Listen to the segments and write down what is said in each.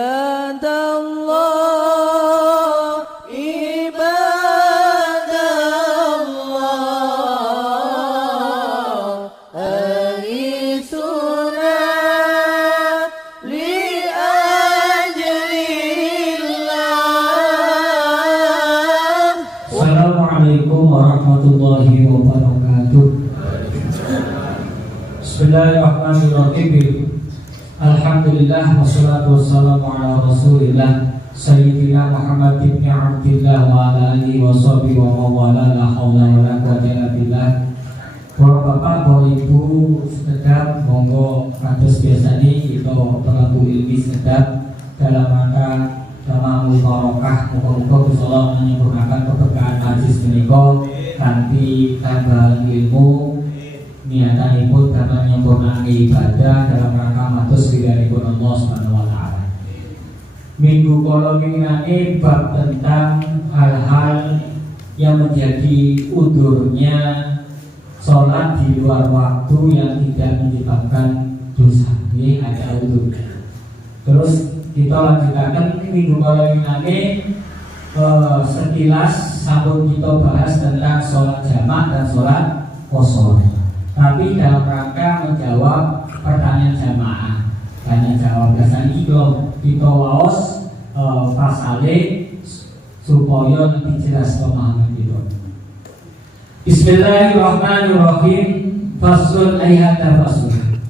Assalamualaikum warahmatullahi wabarakatuh. Bismillahirrahmanirrahim. Alhamdulillah wassalatu wassalamu ala Rasulillah Sayyidina Muhammad ibn Abdillah wa ala alihi wa sahbihi wa mawala la hawla wa la quwwata illa billah. Bapak-bapak, Bapak Ibu sedap monggo kados biasane kita pelaku ilmi sedap dalam rangka Jamaah Mubarakah, muga-muga Gusti Allah menyempurnakan keberkahan majlis menika kanthi tambahan ilmu niatanipun dapat menyempurnakan ibadah dalam rangka matus ridhanipun Allah Subhanahu wa taala. Minggu kala winginane bab tentang hal-hal yang menjadi udurnya sholat di luar waktu yang tidak menyebabkan dosa. Ini ada udurnya. Terus kita lanjutkan minggu kala winginane sekilas sampun kita bahas tentang sholat jamak dan sholat qashar. Tapi dalam rangka menjawab pertanyaan jamaah, tanya jawab biasanya kita waos pasale supaya lebih jelas pemahaman kita. Bismillahirrahmanirrahim. Faslun ayat faslun.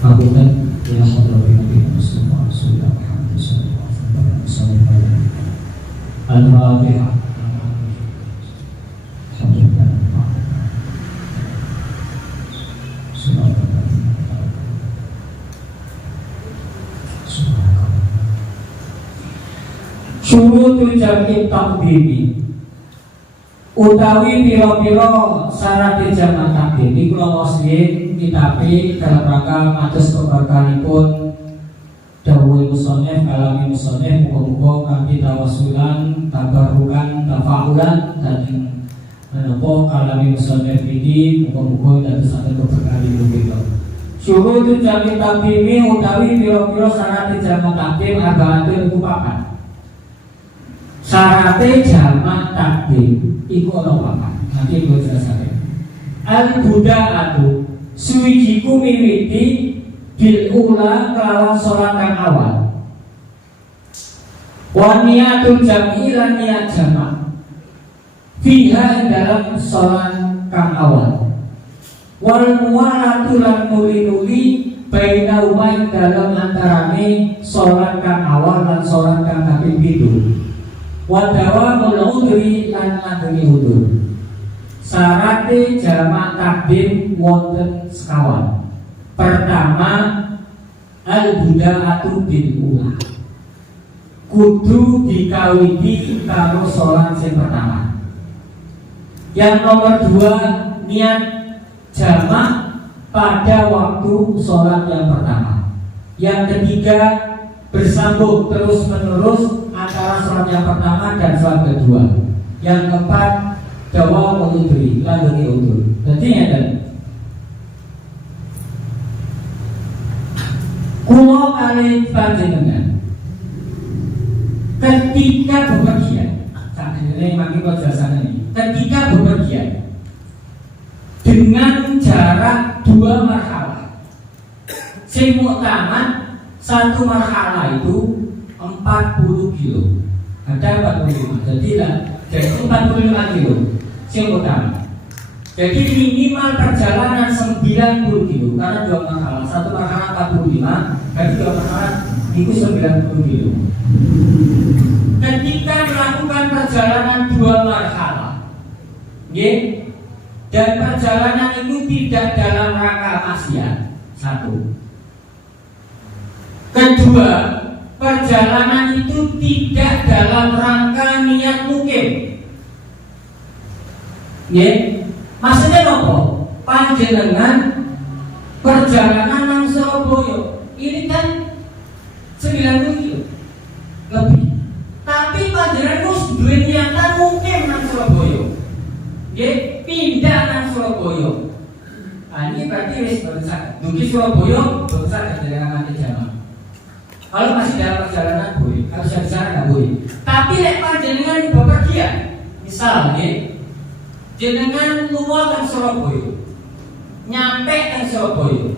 Apunten ya hadratin Nabi Muhammad sallallahu alaihi wasallam. Al-Fatihah. Syurutul jam'i taqdimi utawi pira-pira syarat jamak takdim iku lawasih kitabe dalam rangka matus keberkahanipun dawuh musannif kalami musannif muga-muga kanthi tawassulan tabarukan tafaulan dan menapa kalami musannif iki muga-muga dadosaken keberkahanipun kita. Syurutul jam'i taqdimi utawi pira-pira syarat jamak takdim arbaatun iku papat. Syaratnya jamak takdim iku ana papat. Nanti gue jelasaken. Al-buda'atu suwijiku miwiti bil ula kelawan sholat kang awal. Wa niyatul jam'i lan niat jamak fiha dalam sholat kang awal. Wal muwalatu lan nuli-nuli baina umain dalam antarane sholat kang awal lan sholat kang kaping 7. Wadawamul udhri lan langgeni udur. Syarate jamak takdim wonten sekawan. Pertama, al-buda'atu bil ula. Kudu dikawiti karo sholat sing pertama. Yang nomor 2, niat jamak pada waktu sholat yang pertama. Yang ketiga, bersambung terus menerus antara sholat yang pertama dan sholat kedua. Yang keempat, dawamul udhri langgeni udur. Jadi ada kulo kali panjenengan ketika bepergian, saat ini makin kau jelasan ini. Ketika bepergian dengan jarak 2 marhalah, sing muktamad satu marhalah itu 40 kilo. Ada 45. Jadi 45 kilo sing utama. Jadi minimal perjalanan 90 kilo karena 2 marhalah. Satu marhalah 45, jadi 2 marhalah itu 90 kilo. Ketika melakukan perjalanan 2 marhalah, dan perjalanan itu tidak dalam rangka maksiat. 1. Kedua, perjalanan itu tidak dalam rangka niat mukim. Maksudnya apa? Panjenengan perjalanan nang Surabaya ini kan 90 kilo lebih. Tapi panjenengan wis duwe niatan mukim nang Surabaya. Pindah nang Surabaya. Ini berarti wis berusaha. Dugi Surabaya berusaha dengan nanti jamak. Kalau masih dalam perjalanan boleh, kalau sudah di sana nggak boleh. Tapi lek panjenengan bepergian, misalnya jenengan luar ke Surabaya, nyampe ke Surabaya,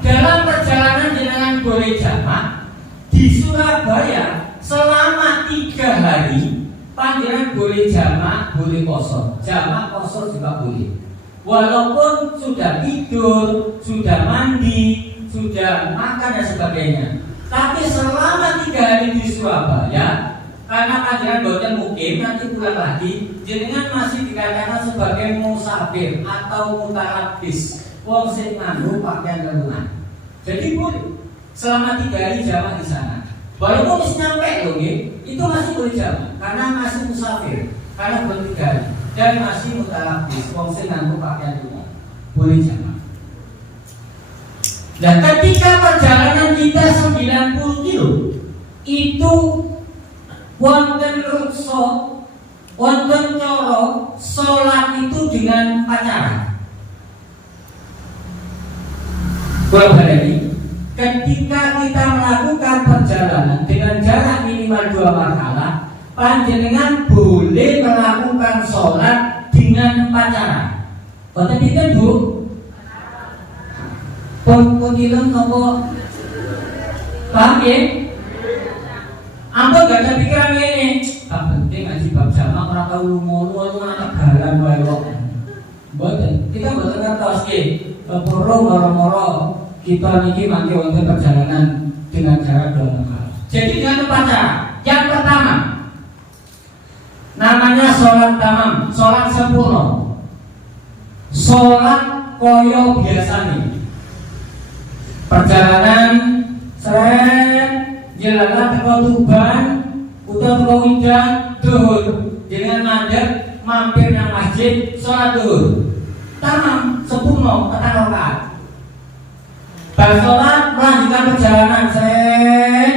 dalam perjalanan jenengan boleh jamak di Surabaya selama 3 hari. Panjenengan boleh jamak, boleh kosor, jamak kosor juga boleh. Walaupun sudah tidur, sudah mandi, sudah makan dan sebagainya. Tapi selama 3 hari di Surabaya, karena panjenengan boten mukim nanti pulang lagi, jenengan masih dikatakan sebagai musafir atau mutalabis, wong sing nganggo pakaian lengan. Jadi boleh selama 3 hari jamak di sana. Walaupun masih nyampe loh, itu masih boleh jamak karena masih musafir, karena belum 3 hari dan masih mutalabis, wong sing nganggo pakaian lengan, boleh jamak. Dan ketika perjalanan kita 90 kilo itu wonten rukso, wonten coro sholat itu dengan pacaran. Ketika kita melakukan perjalanan dengan jarak minimal 2 marhalah, panjenengan boleh melakukan sholat dengan pacaran. Boten pinten Bu? Pun ilmu nopo paham ya? Ampun gak ada pikiran ini. Tak penting ngaji bab jamak orang tahu lumur anak galan wae kok. Boten, kita boten ngertos nggih. Perlu moro-moro kita niki mangke wonten perjalanan dengan jarak 2 marhalah. Jadi dengan cara yang pertama namanya sholat tamam, sholat sempurna. Sholat koyo biasanya. Perjalanan seret jalan teko Tuban utawa teko Widang duhur dengan mandek mampir nang masjid sholat duhur tamam sempurna 4 rakaat. Bar sholat melanjutkan perjalanan seret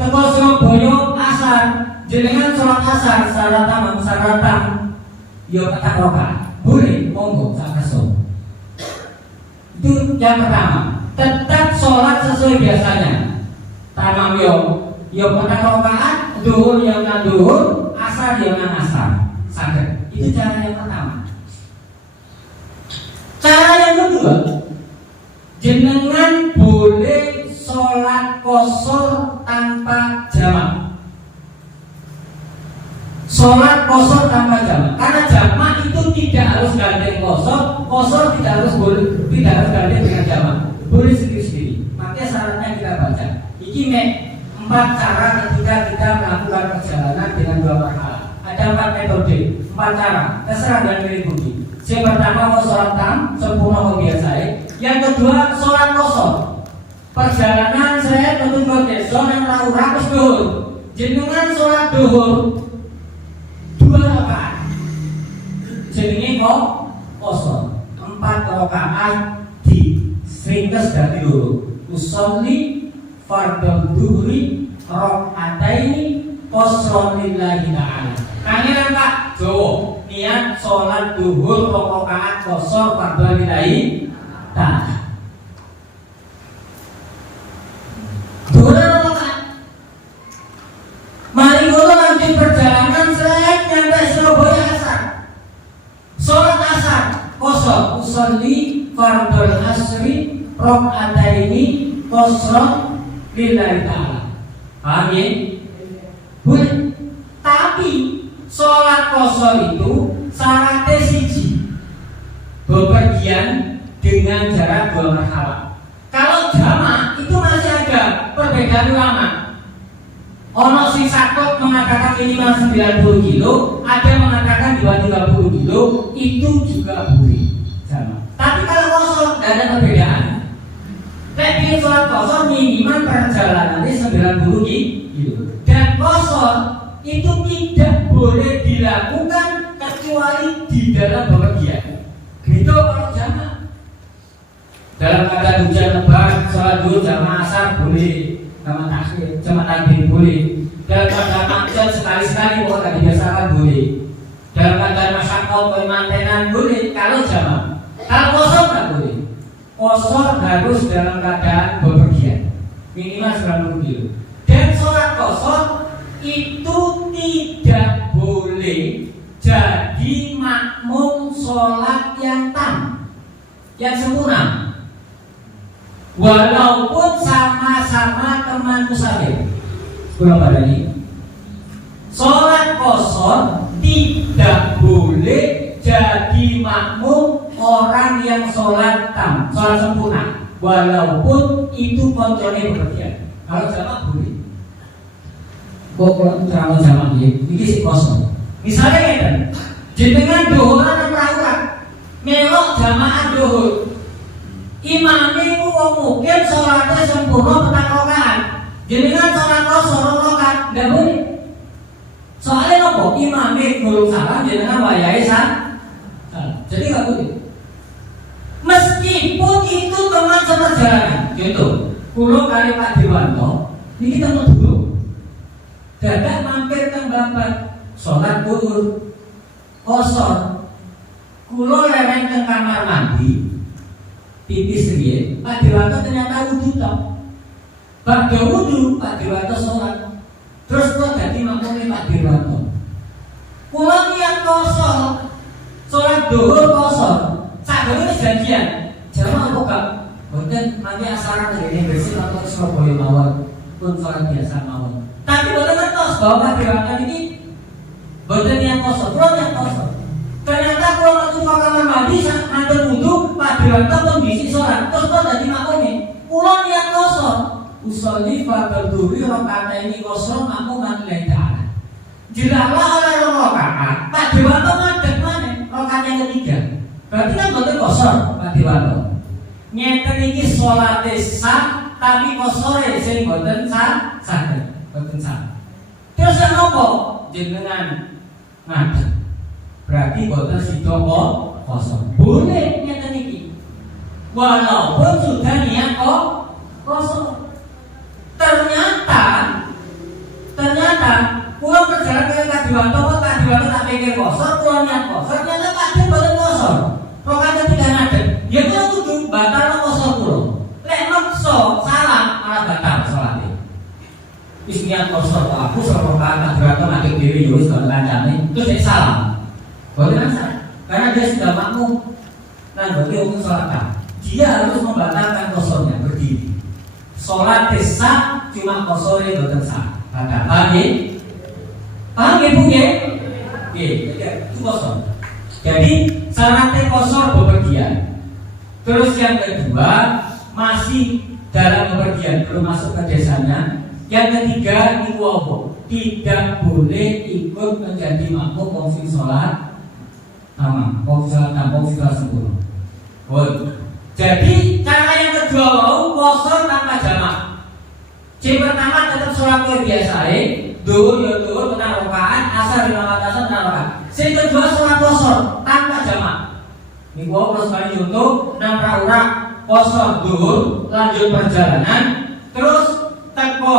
teko Surabaya asar jenengan sholat asar secara tamam saratan yo 4 rakaat boleh monggo sak kerso. Itu yang pertama. Tetap sholat sesuai biasanya. Tamam yo 4 rakaat, duhur yang nang duhur, asar yang nang asar. Saged. Itu cara yang pertama. Cara yang kedua, jenengan boleh sholat kosor tanpa jamak. Sholat kosor tanpa jamak. Karena jamak itu tidak harus gandeng kosor, kosor tidak harus gandeng dengan jamak. Boleh sendiri-sendiri. Makanya syaratnya kita baca. Iki mek 4 cara ketika kita melakukan perjalanan dengan 2 marhalah. Ada 4 metode, 4 cara. Terserah dan pilih budi. Yang pertama sholat tam, sempurna biasa. Yang kedua sholat kosor. Perjalanan saya tentu ke desa yang rakus duhur. Jenengan sholat duhur 2 rakaat. Jenenge kok kosor. 4 rakaat ringkas dari dulu usolli fardhu duhri rakaataini qasran lillahi ta'ala. Kangenan Pak Jowo niat sholat duhur 2 rakaat qasar fardhu lillahi ta'ala. Duhur 2 rakaat. Mari ngono lanjut perjalanan seret nyampe Surabaya asar. Sholat asar qasar usolli fardhu asri rakaataini qasran lillahi ta'ala. Paham ya? Boleh. Tapi sholat kosor itu syaratnya siji, bepergian dengan jarak 2 marhalah. Kalau jamak itu masih ada perbedaan ulama. Ono sing sakit mengatakan minimal 90 kilo, ada mengatakan 230 kilo, itu juga boleh jamak. Tapi kalau kosor tidak ada perbedaan. Tapi sholat kosor minimal perjalanannya 90 kilo. Dan kosor itu tidak boleh dilakukan kecuali di dalam bepergian. Gitu kalau jamak. Dalam keadaan hujan lebat, sholat dulu jamaah asar boleh, jamaah takhir, jamaah takbir boleh. Dalam keadaan macet sekali-sekali mau tidak dibiasakan boleh. Dalam keadaan masyarakat pemantenan boleh kalau jamaah. Kalau kosor tidak boleh. Kosor harus dalam keadaan bepergian. minimal 90 kilo. Dan sholat qashar itu tidak boleh jadi makmum sholat yang tam, yang sempurna, walaupun sama-sama teman musafir. Kurang pada ini, sholat qashar tidak boleh jadi makmum orang yang sholat tam, sholat sempurna, walaupun itu kontrolnya bekerja. Kalau jamak boleh. Kok terlalu jamak ini sih kosong. Misalnya ya kan, jenengan dohoran dan perawat melok jamaah dohor, imamnya itu mungkin sholatnya sempurna petang rokaan, jenengan sholat qashar rokaan, tidak boleh. Soalnya apa? Imamnya gulung salam, jenengan wayai salam. Jadi nggak boleh. Meskipun itu teman seperjalanan, contoh, kulo kali Pak Dewanto, ini kita mau dulu, dadak mampir ke Bapak, sholat duhur, qashar, kulo lewat ke kamar mandi, pipis dia, Pak Dewanto ternyata wudhu toh, Pak wudhu, Pak Dewanto sholat, terus kok jadi makmumnya Pak Dewanto, kulo niat qashar, sholat duhur qashar, saat dulu janjian, jamaah apa kak? Mungkin nanti asaran ini bersih atau Surabaya mawon pun sholat biasa mawon. Tapi bukan ngertos bahwa Pak Dewanto ini bukan yang kosong, belum yang kosong. Ternyata kalau waktu ke kamar mandi nanti wudhu Pak Dewanto pun bisi sholat, terus kok jadi makmumnya. Pulang yang kosong, usolli fardhu dhuhri rakaat ini kosong makmuman lillahi ta'ala. Jelaslah oleh rakaat. Pak Dewanto ngadeg mana? Rakaat yang ketiga. Berarti kan betul kosong Pak Dewanto. Nyeten iki sholate sah tapi qashare sing boten sah, boten sah. Terus yang nopo? Jenengan ngadeg. Berarti boten sida kosong. Boleh nyeten iki. Walaupun sudah niat kosong. Ternyata pulang perjalanan ke Pak Dewanto tak pikir kosong, pulang niat kosong, ternyata Pak Dewanto boten kosong. Rakaat ketiga ngadeg. Ya kulo kudu batal kosong kulo. Lek maksa salah malah batal salate. Wis niat kosong kok aku soro rakaat Dewanto ngadeg dhewe yo wis kancane, terus nek salah. Boten salah. Karena dia sudah makmum nang bagi umum salat. Dia harus membatalkan kosongnya berdiri. Salat sah cuma kosongnya boten sah. Paham ya? Paham ya Bu ya? Itu kosong. Jadi syaratnya kosong bepergian. Terus yang kedua masih dalam bepergian, belum masuk ke desanya. Yang ketiga itu apa? Tidak boleh ikut menjadi makmum wong sing sholat tamam, wong sholat tamam, wong sholat sempurna. Jadi cara yang kedua mau kosong tanpa jamak. Yang pertama tetap sholat biasa duhur ya duhur benar rakaat, asar 5 asar benar rakaat. Yang kedua sholat kosong tanpa jamak. Ini gua terus kali contoh 6 rakaat kosong duhur lanjut perjalanan terus teko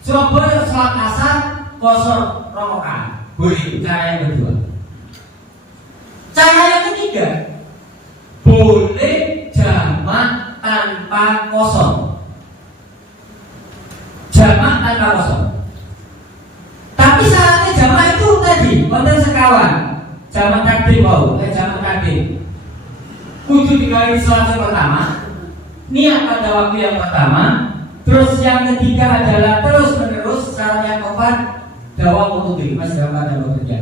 Surabaya sholat asar kosong rakaat. Boleh cara yang kedua. Cara yang ketiga boleh jamak tanpa kosong. Jamak tanpa kosong. Tapi syaratnya jamak itu tadi wonten sekawan. Jamak takdim wau, jamak takdim. Kudu digawe sholat yang pertama, niat pada waktu yang pertama, terus yang ketiga adalah terus menerus syarat yang keempat dawam waktu mas dalam pada bekerja.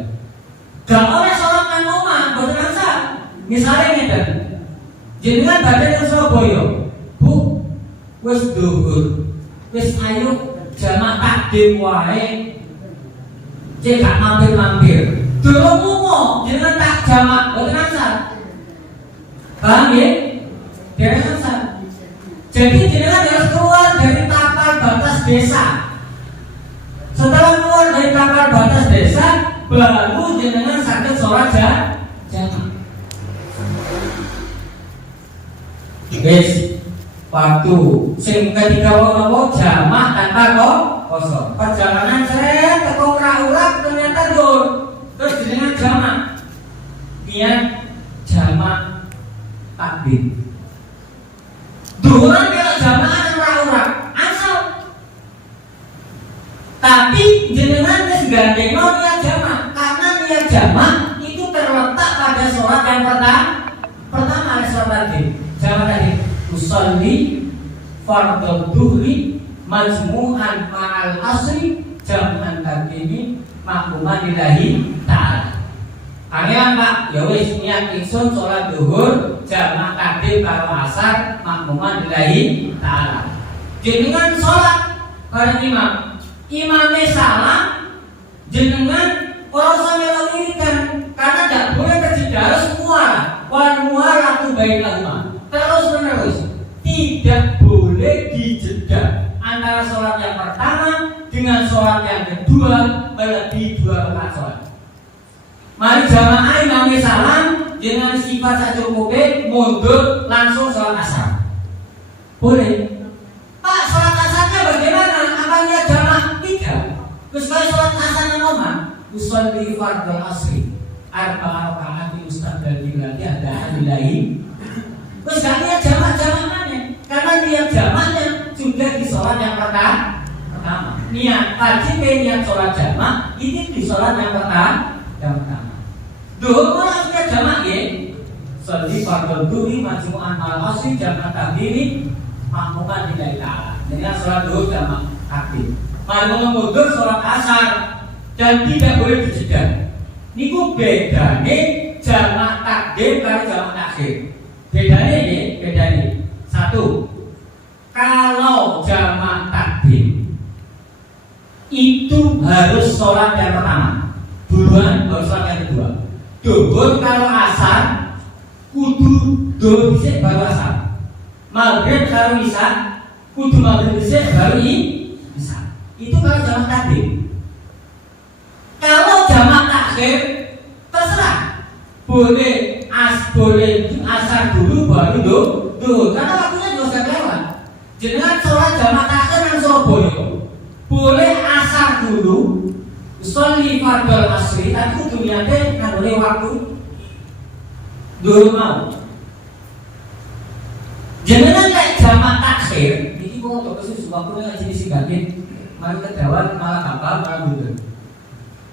Gak oleh sholat nang omah, boten asal. Misalnya ngeten. Jenengan badhe ke Surabaya. Bu, wis dhuwur. Wis ayo jamak takdim wae. Cek gak mampir-mampir. Durung lunga, jenengan tak jamak, boten asal. Paham ya? Dereng asal. Jadi jenengan harus keluar dari tapal batas desa. Setelah keluar dari tapal batas desa, baru jenengan sakit sholat jamak. Guys, waktu sing ketiga wong jamak tanpa kosong. Perjalanan saya ke urak ternyata dur. Terus jenengan jamak. Niat jamak takdim. Duran kalau jamaah urak-urak asal Tapi jenengan wis gandengno niat jamak, karena niat jamak itu terletak pada sholat yang pertama sholat tadi. Jamak tadi usolli fardhu dhuhri majmu'an ma'al asri jam'an taqdimi makmuman lillahi ta'ala. Kangelan Pak, ya wis niat ingsun sholat zuhur jamak takdim karo asar makmuman lillahi ta'ala. Jenengan sholat bareng imam, imamnya salah, jenengan orang sambil wiridan karena tidak boleh terjadi harus muara, wal muara tu bainahuma. Terus menerus tidak boleh dijeda antara sholat yang pertama dengan sholat yang kedua melebihi 2 rakaat sholat. Mari jamaah imamnya salam dengan sifat secukupnya mundur langsung sholat asar. Boleh. Pak, sholat asarnya bagaimana? Apa niat jamaah? Tidak. Terus kalau sholat asarnya ngomong usolli fardhu asri arba'a rakaat mustaqbil lagi ada lillahi. Terus gak niat jamaah mana? Karena niat jamaahnya sudah di sholat yang pertama. Niat wajib niat sholat jamaah ini di sholat yang pertama. Duhur malah niat jamaah ya. Sholli fardhu dhuhri majmu'an ma'al asri jamaah takdiri makmuman lillahi ta'ala. Dengan sholat duhur jamaah takdim. Mari mundur sholat asar dan tidak boleh dijeda. Niku bedane jamaah takdim karo jamaah takhir. Bedane. Satu, kalau jamaah takdim itu harus sholat yang pertama, duluan baru sholat yang kedua. Duhur kalau asar kudu duhur dhisik baru asar. Maghrib kalau isya kudu maghrib dhisik baru isya. Itu kalau jamaah takdim. Kalau jamaah takhir terserah, boleh asar dulu baru duhur karena waktunya juga sudah lewat. Jenengan sholat jamaah takhir nang Surabaya boleh asar dulu, sholli fardhu asri, tapi kudu niate nang waktu duhur mau. Jenengan lek jamaah takhir iki kok untuk kesus waktu ngaji di Sigatin mari kedawan malah gampang malah mundur.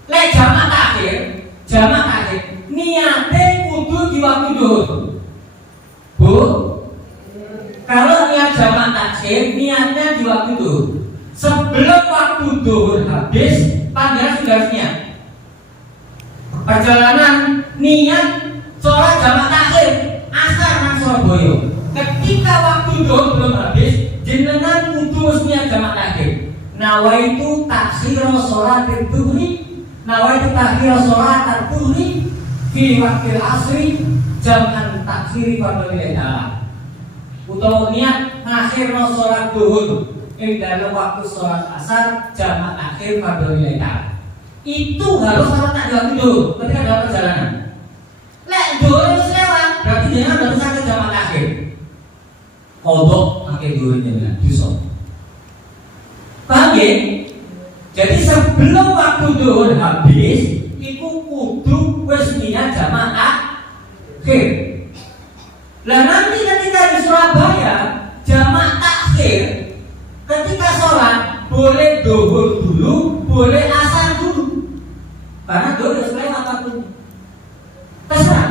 Lek jamaah takhir niate kudu di waktu duhur. Bu, kalau niat jamaah takhir niatnya di waktu duhur. Sebelum waktu duhur habis, panjenengan sudah niat. Perjalanan niat sholat jamaah takhir asar nang Surabaya. Ketika waktu duhur belum habis, jenengan kudu niat jamaah takhir. Nawaitu takhir sholat duhri, nawaitu takhir sholat duhri fi waktil asri jam'an takhiri fardhu lillahi. Utawa niat ngakhirno sholat duhur ing dalam waktu sholat asar jamaah takhir fardhu lillahi. Itu harus sholat tak waktu duhur ketika dalam perjalanan. Lek duhur wis lewat, berarti jangan harus sakit jamaah takhir. Kodok pakai duhur jenengan dosa. Paham ya? Jadi sebelum waktu duhur habis, iku kudu wis niat jamaah takhir. Lah nanti ketika di Surabaya jamaah takhir ketika sholat boleh duhur dulu, boleh asar dulu. Karena duhur sudah lewat waktunya. Terserah.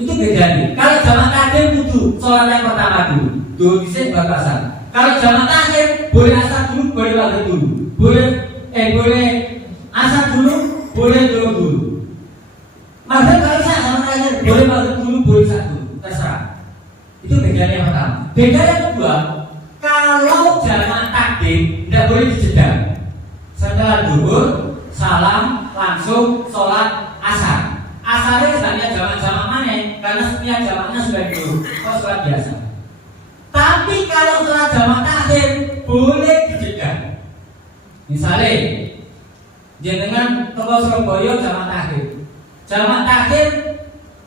Itu bedanya. Kalau jamaah takdim kudu sholat yang pertama dulu, duhur dhisik baru asar. Kalau jamaah takhir boleh asar dulu, boleh maghrib dulu. Boleh asar dulu, boleh duhur dulu. Maghrib kalau isya sama takhir boleh maghrib dulu, boleh isya dulu. Terserah. Itu bedanya yang pertama. Beda yang kedua, kalau jamaah takdim tidak boleh dijeda. Setelah duhur, salam, langsung sholat asar. Asarnya sebenarnya jamaah mana? Karena setiap jamaahnya sudah dulu. Oh, sholat biasa. Tapi kalau sholat jamaah takdim boleh dijeda. Misalnya, jenengan teko Surabaya jamaah takdim. Jamaah takdim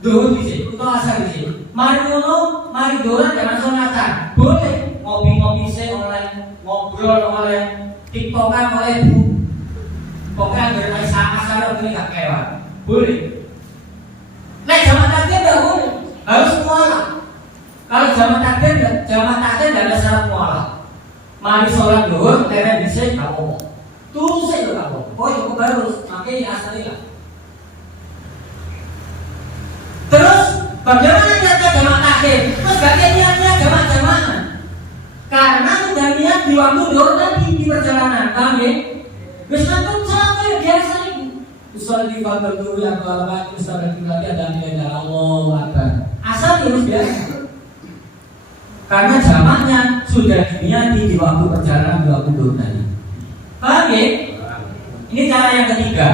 duhur dhisik utawa asar dhisik. Mari ngono, mari duhur jangan sholat asar. Boleh ngopi-ngopi sik oleh, ngobrol oleh, tiktokan oleh bu. Pokoknya dari asar waktu ini gak kewat. Boleh. Nek jamaah takdim enggak boleh. Harus mualah. Kalau jamaah takdim tidak ada syarat mualah. Mari sholat duhur, keren dhisik gak apa-apa. Turu Urusnya loh kamu. Oh cukup harus, makanya asalilah. Terus bagaimana cara jamak takhir? Terus niatnya jamak-jamakan. Karena sudah niat di waktu dulu tadi di perjalanan, paham ya? Wis ngantuk salat kayak biasa itu. Usul di faktor dulu yang kelapa itu salat lagi ada nilai Allah Akbar. Asal terus biasa. Karena jamaknya sudah diniati di waktu perjalanan di waktu dulu tadi. Paham ya? Ini cara yang ketiga.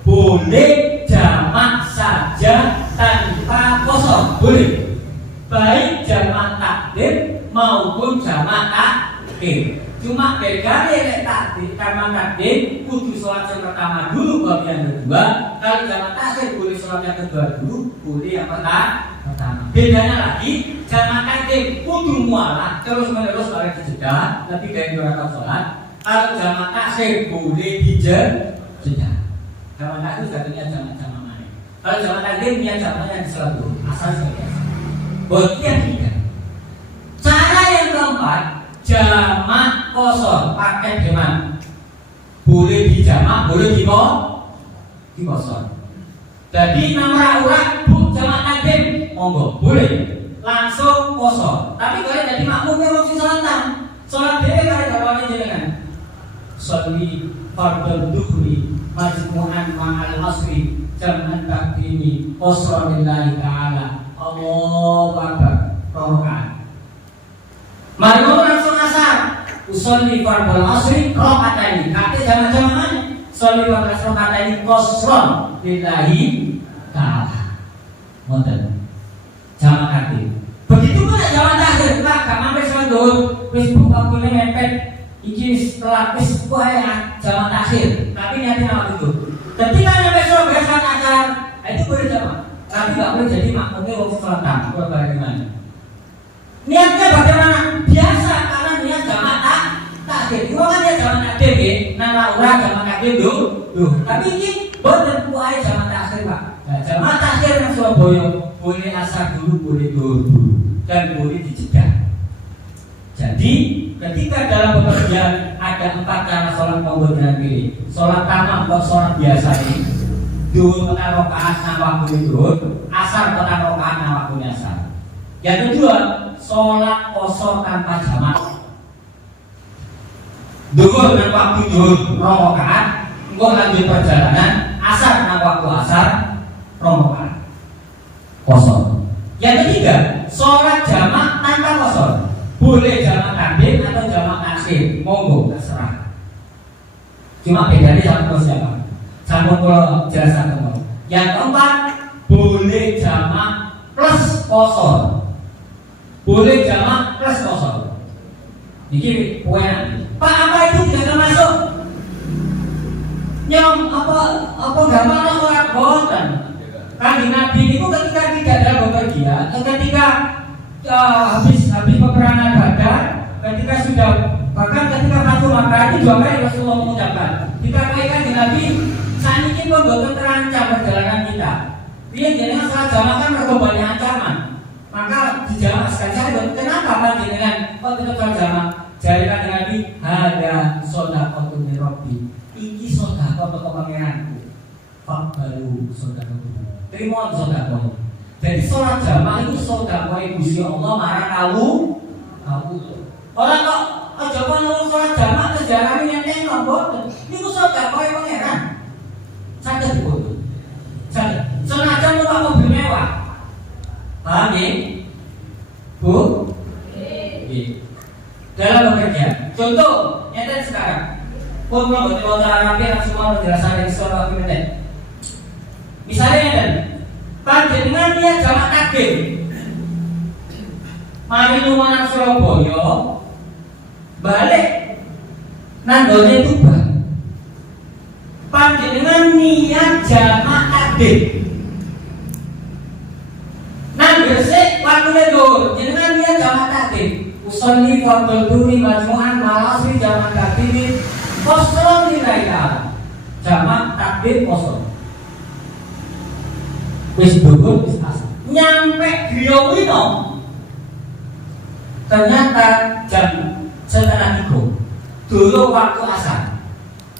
Boleh jamak saja tanpa kosor. Boleh. Baik jamak takdim maupun jamak takhir. Cuma bedanya nek takdim jamak takdim kudu sholat yang pertama dulu baru yang kedua. Kalau jamak takhir boleh sholat yang kedua dulu, boleh yang pertama. Bedanya lagi jamak takdim kudu mualah terus menerus oleh dijeda lebih dari 2 rakaat sholat. Kalau jamak takhir boleh dijeda. Jamak takhir satunya jamak mana? Kalau jamak takdim yang jamaknya yang sholat dulu asal saja. Bukti yang ketiga. Cara yang keempat, jamak kosor pakai jamak. Boleh dijamak, boleh dikosor. Jadi nama urat bu jamak takdim, monggo boleh langsung kosor. Tapi kalau jadi makmumnya mesti salatan. Salat dhewe kare dawane jenengan. Sholli fardhu dhuhri majmu'an ma'al asri jaman takdimi kosor lillahi ta'ala. Allahu Akbar. Rakaat. Mari langsung asar. Usolli fardhu asri rakaatain. Kate jamaah-jamaah. Sholli fardhu asri rakaatain kosron lillahi ta'ala. Ngoten. Jamaah takdir. Begitu pula jamaah takdir. Pak, gak mampir salat zuhur, wis waktunya mepet. Iki setelah wis wae jamaah takdir. Tapi niatnya apa itu? Ketika nyampe sholat salat asar, itu boleh jamaah. Tapi gak boleh jadi makmumnya waktu selatan. Bagaimana? Niatnya bagaimana? Biasa karena niat jamak takdir. Itu kan niat jamak takdir ya. Nana urang jamak takdir duh. Tapi ini boten kuai jamak takdir Pak. Nah, jamak takdir yang Surabaya boleh asar dulu, boleh duhur dulu, dan boleh dijeda. Jadi ketika dalam bepergian ada 4 cara sholat monggo dengan pilih. Sholat tamam atau sholat biasa ini. Duhur petang rakaat nang waktu duhur, asar petang rakaat nang waktu asar. Yang kedua, sholat kosor tanpa jamak. Duhur nang waktu duhur 2 rakaat, engko lanjut perjalanan, asar nang waktu asar 2 rakaat. Kosor. Yang ketiga, sholat jamak tanpa kosor. Boleh jamak takdim atau jamak takhir, monggo terserah. Cuma bedanya sama siapa? Sampun kula jelasan teman. Yang keempat, boleh jamak plus kosor. Boleh jamak plus kosor. Ini poin. Pak, apa itu tidak termasuk? Nyom apa gampang orang boten. Kanjeng Nabi itu ketika tidak dalam bepergian, ketika habis peperangan Badar, ketika sudah bahkan ketika Fatu Makkah itu 2 kali Rasulullah mengucapkan, dikatakan Nabi saat ini pun boten terancam perjalanan kita. Dia jenengan salat jamak kan mergo banyak ancaman. Maka dijamakkan saya. Kenapa Pak jenengan kok tetap salat jamak? Jare kan Nabi, "Hada shadaqatun min Rabbi." Iki sedekah teko pangeranku. Pak baru sedekah. Terima sedekah. Jadi salat jamak itu sedekah Gusti Allah marang kamu. Orang kok aja kono salat jamak sejarahnya nyenteng mboten. Niku sedekah pangeran. Saged dipun. Saged. Senajan numpak mobil mewah. Paham ya? Bu? Nggih. Dalam bekerja. Contoh, nyata sekarang. Pun kalau betul Arabi yang semua penjelasan dari sekolah akibatnya. Misalnya nyata, panjenengan dia jamak takdim. Mari nuwun Surabaya, balik nanggone Tuban. Panjenengan niat jamak takdim. Nang Gresik waktunya dhuwur, jenengan niat jamak takdim. Usolli fardhu dhuhri majmu'an ma'al asri jamak takdim. Kosong nilai jamak takdim kosong. Wis dhuwur wis asar. Nyampe griya wino. Ternyata jam setengah 3. Dulu waktu asar.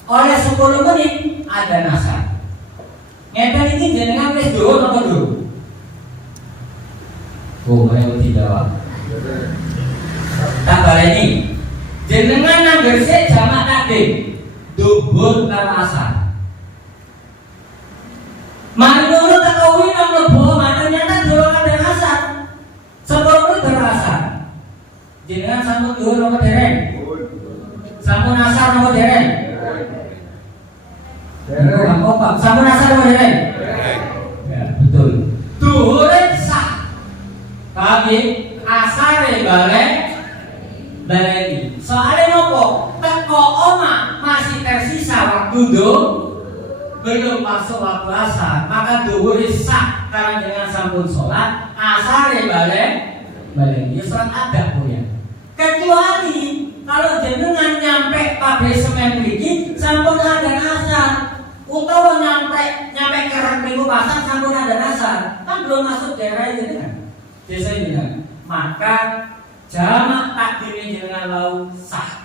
oleh 10 menit ada nasar. Ngeten ini jenengan wis dhuwur napa durung? Oh, ayo dijawab. Tak baleni. Jenengan nang gresik jamak takdim. Dhuwur karo asar. Mari ngono teko wingi nang mlebu ternyata durung ada asar. 10 menit baru asar. Jenengan sampun dhuwur napa dereng? Sampun asar napa dereng? Dereng apa? Sampun asar napa dereng? Ya, betul. Dhuwur sah. Tapi asare baleni. Soalnya nopo? Teko oma masih tersisa waktu belum masuk waktu asar, maka dhuwur sah karena dengan sampun sholat asare baleni. Ya sholat adab ya. Kecuali kalau jenengan nyampe pabrik semen mriki sampun ada asar, utawa nyampe kereng minggu pasar sampun ada asar, kan belum masuk daerah jenengan. Desa jenengan. Maka jamak takdim jenengan lau sah.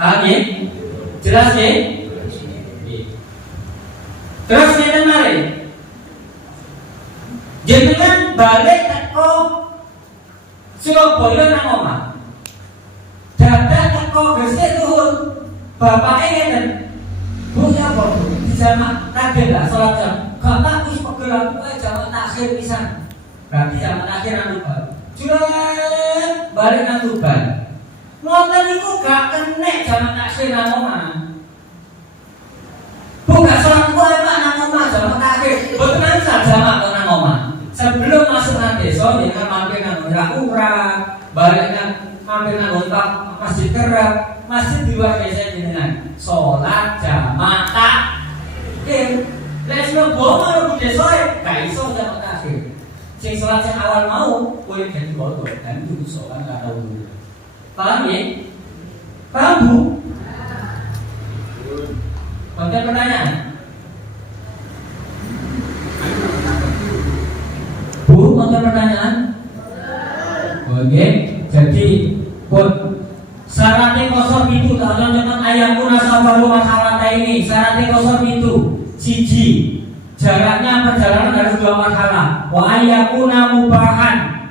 Paham ya? Jelas ya? Terus ngeten mari. Jenengan balik teko Surabaya nang omah. Dadak teko Gresik tuhun. Bapake ngeten. Bu ya apa? Di jamak takdim lah salat jam. Bapak wis pegel aku jamak takhir pisan. Berarti jamak takhir nang Tuban. Juret balik nang Tuban. Ngoten niku gak kenek jamak takhir nang omah. Bukan sholat kuat pak nang omah jamak takhir. Boten ansal jamak nang omah. Sebelum masuk nang desa jenengan mampir nang ura-ura, balik nang mampir nang masjid kerap, masjid di luar desa jenengan. Sholat jamak takhir. Les mlebu mau di desa gak iso jamak takhir. Sing sholat sing awal mau kowe ganti bodo dan itu sholat gak tau. Paham ya? Paham Bu? Ada pertanyaan? Bu, ada pertanyaan? Oke, jadi pun syaratnya kosor itu kalau dengan ayat munasabalu marhalata ini syaratnya kosor itu siji jaraknya perjalanan harus 2 marhalah. Wa ayakuna mubahan,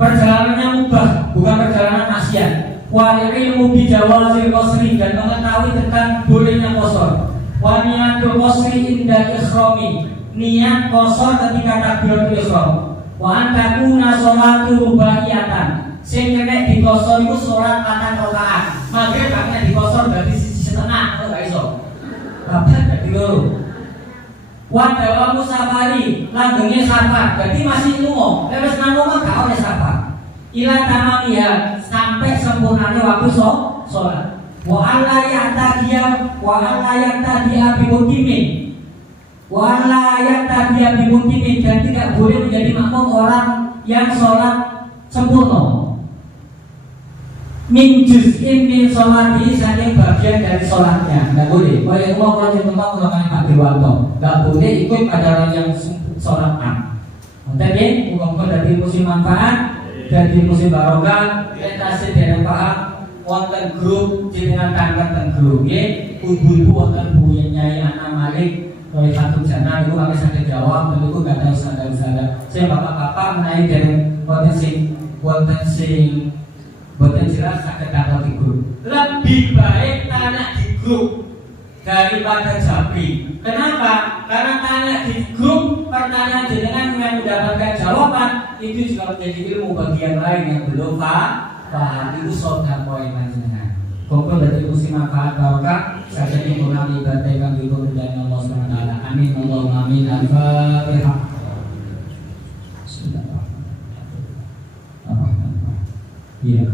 perjalanannya mubah bukan perjalanan maksiat. Wa ilmu bijawazil qasri, dan mengetahui tentang bolehnya qasar. Wa niyatul qasri inda ikhrami, niat qasar ketika takbiratul ihram. Wa antakuna sholatu rubaiyatan, sing nek diqasar iku salat 4 rakaat. Maghrib nek diqasar berarti 1,5 atau gak iso. Bapak dadi loro. Wa dawamu safari, langgenge safar, berarti masih lunga. Nek wis nang omah gak oleh safar. Ila tamamiha, sampai sempurnanya waktu sholat. Wa alla ya'tadiya bimutimin. Wa alla ya'tadiya bimutimin, dan tidak boleh menjadi makmum orang yang sholat sempurna. Min juz'in min sholati, saking bagian dari sholatnya. Tidak boleh. Boleh kalau contoh ulama Pak Dewanto, tidak boleh ikut pada orang yang sholat am. Tapi muka-muka dari musim manfaat, dari musim barokah, kita sedherek paham wonten grup jenengan tangkat teng grup nggih, ibu-ibu wonten Bu Nyai Ana Malik oleh satu jana niku kami saged jawab niku gak tahu sadar-sadar. Saya bapak-bapak menawi dereng wonten sing boten jelas saged takon di grup. Lebih baik tanya di grup daripada japri. Kenapa? Karena tanya di grup pertanyaan jenengan yang mendapatkan jawaban itu juga menjadi ilmu bagian lain yang belum paham. Itu soal poin jenengan. Kumpul dari musim manfaat barokah. Saya jadi mengulangi ibadah yang diukur dari Allah SWT. Amin. Allahumma amin. Al-Fatihah. Bismillahirrahmanirrahim. Iya.